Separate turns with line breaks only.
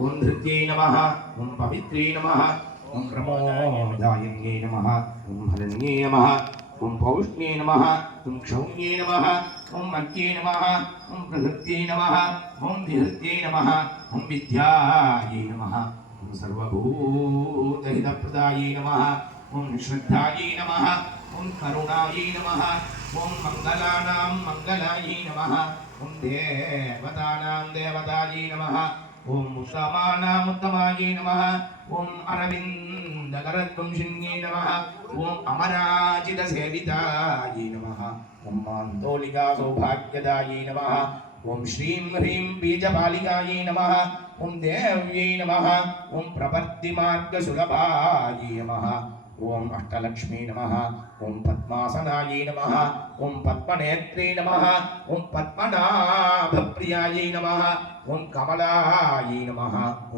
ఓం ధృత్యై నమ ఓం పవిత్రే నమ ఓం ప్రమోదాయన్యే నమ ఓం హరణ్యే నమ ఓం పౌష్ణ్యే నమ ఓం క్షౌణ్యే నమ ఓం అర్క్యే నమ ఓం ప్రహృత్యై నమ ఓం విహృత్యై నమ ఓం విద్యాయై నమ ఓం సర్వభూతహితప్రదాయై నమ ఓం శ్రద్ధాయై నమ ఓం కరుణాయై నమ ఓం మంగళానాం మంగళాయై నమ ఓం దేవతానాం దేవతాయై నమ ఓం ఉత్తమానాముత్తమాయై నమ ఓం అరవిందకరద్వంశిన్యై నమ ఓం అమరాజిత సేవితాయే నమ ఓం మాందోళికా సౌభాగ్యదాయై నమ ఓం శ్రీం హ్రీం బీజపాలికాయై నమ ఓం దేవ్యై నమ ఓం ప్రపత్తి మార్గసులభాయై నమ ఓం అష్టలక్ష్మీ నమ ఓం పద్మాసనాయై నమ ఓం పద్మనేత్రే నమ ఓం పద్మనాభప్రియాయై నమ ఓం కమలాయై నమ.